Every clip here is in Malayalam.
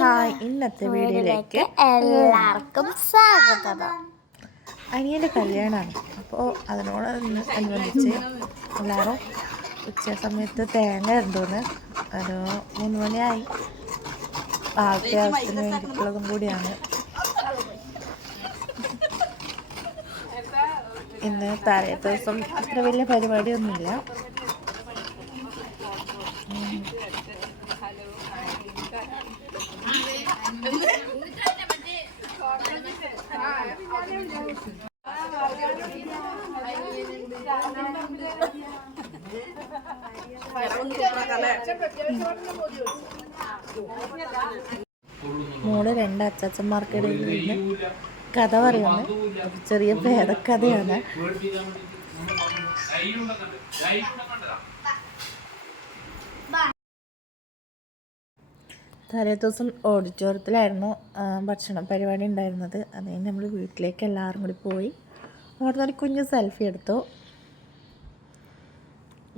ഹായ്, ഇന്നത്തെ വീഡിയോയിലേക്ക് എല്ലാവർക്കും സ്വാഗതം. അനിയൻ്റെ കല്യാണമാണ്. അപ്പോൾ അനുബന്ധിച്ച് എല്ലാവരും ഉച്ച സമയത്ത് തേങ്ങ ഉണ്ടോന്ന് ഒരു 3 മണിയായി. അത്യാവശ്യത്തിന് വേണ്ടിയിട്ടുള്ളതും കൂടിയാണ്. ഇന്ന് തലേ ദിവസം അത്ര വലിയ പരിപാടിയൊന്നുമില്ല. മോള് 2 അച്ചാച്ചന്മാർക്കിടയിൽ നിന്ന് കഥ പറയുന്നത് ഒരു ചെറിയ ഭേദക്കഥയാണ്. തലേ ദിവസം ഓഡിറ്റോറിയത്തിലായിരുന്നു ഭക്ഷണ പരിപാടി ഉണ്ടായിരുന്നത്. അത് കഴിഞ്ഞ് നമ്മൾ വീട്ടിലേക്ക് എല്ലാവരും കൂടി പോയി അവിടെ നിന്ന് കുഞ്ഞ് സെൽഫി എടുത്തു.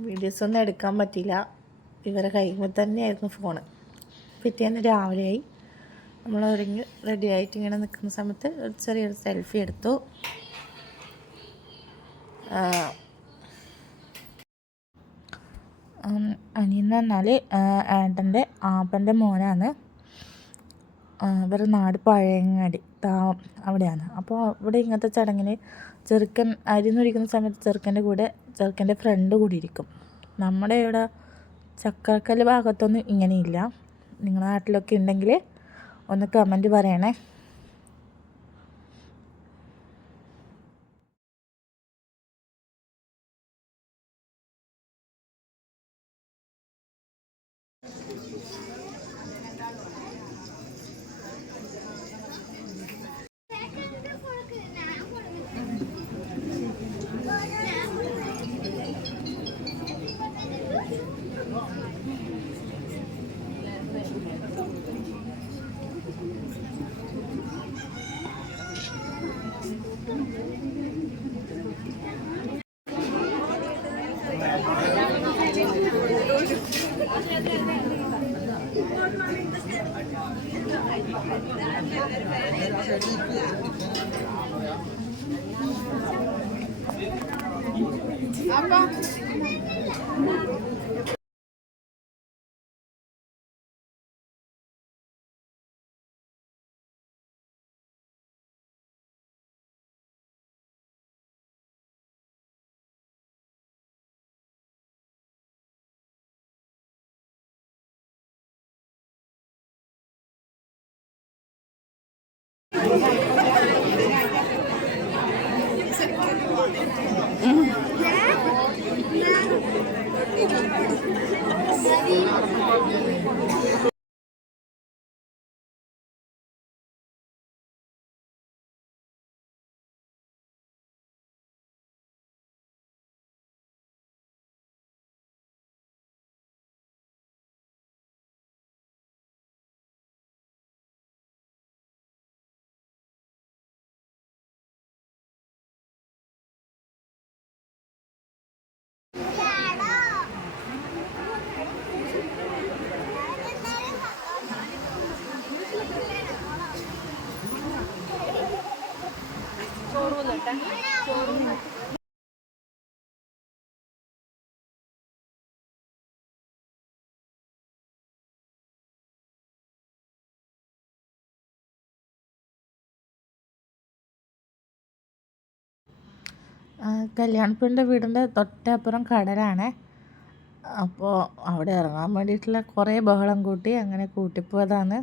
വീഡിയോസൊന്നും എടുക്കാൻ പറ്റിയില്ല, ഇവരെ കയ്യിൽ തന്നെയായിരുന്നു ഫോണ്. പിറ്റേന്ന് രാവിലെയായി നമ്മൾ ഒരുങ്ങി റെഡി ആയിട്ട് ഇങ്ങനെ നിൽക്കുന്ന സമയത്ത് ഒരു ചെറിയൊരു സെൽഫി എടുത്തു. അനിയെന്ന് പറഞ്ഞാൽ ഏട്ടൻ്റെ ആപ്പൻ്റെ മോനാണ്. ഇവരുടെ നാട് പഴയങ്ങാടി താവം അവിടെയാണ്. അപ്പോൾ ഇവിടെ ഇങ്ങനത്തെ ചടങ്ങിന് ചെറുക്കൻ അരിന്നൊരിക്കുന്ന സമയത്ത് ചെറുക്കൻ്റെ കൂടെ ചെറുക്കൻ്റെ ഫ്രണ്ട് കൂടി ഇരിക്കും. നമ്മുടെ ഇവിടെ ചക്കരക്കല്ല് ഭാഗത്തൊന്നും ഇങ്ങനെയില്ല. നിങ്ങളുടെ നാട്ടിലൊക്കെ ഉണ്ടെങ്കിൽ ഒന്ന് കമൻറ്റ് പറയണേ. കല്യാണപ്പെണ്ണിൻ്റെ വീടിൻ്റെ തൊട്ടപ്പുറം കടലാണ്. അപ്പോൾ അവിടെ ഇറങ്ങാൻ വേണ്ടിയിട്ടുള്ള കുറേ ബഹളം കൂട്ടി അങ്ങനെ കൂട്ടിപ്പോയതാണ്.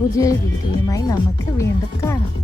പുതിയൊരു വീഡിയോയുമായി നമുക്ക് വീണ്ടും കാണാം.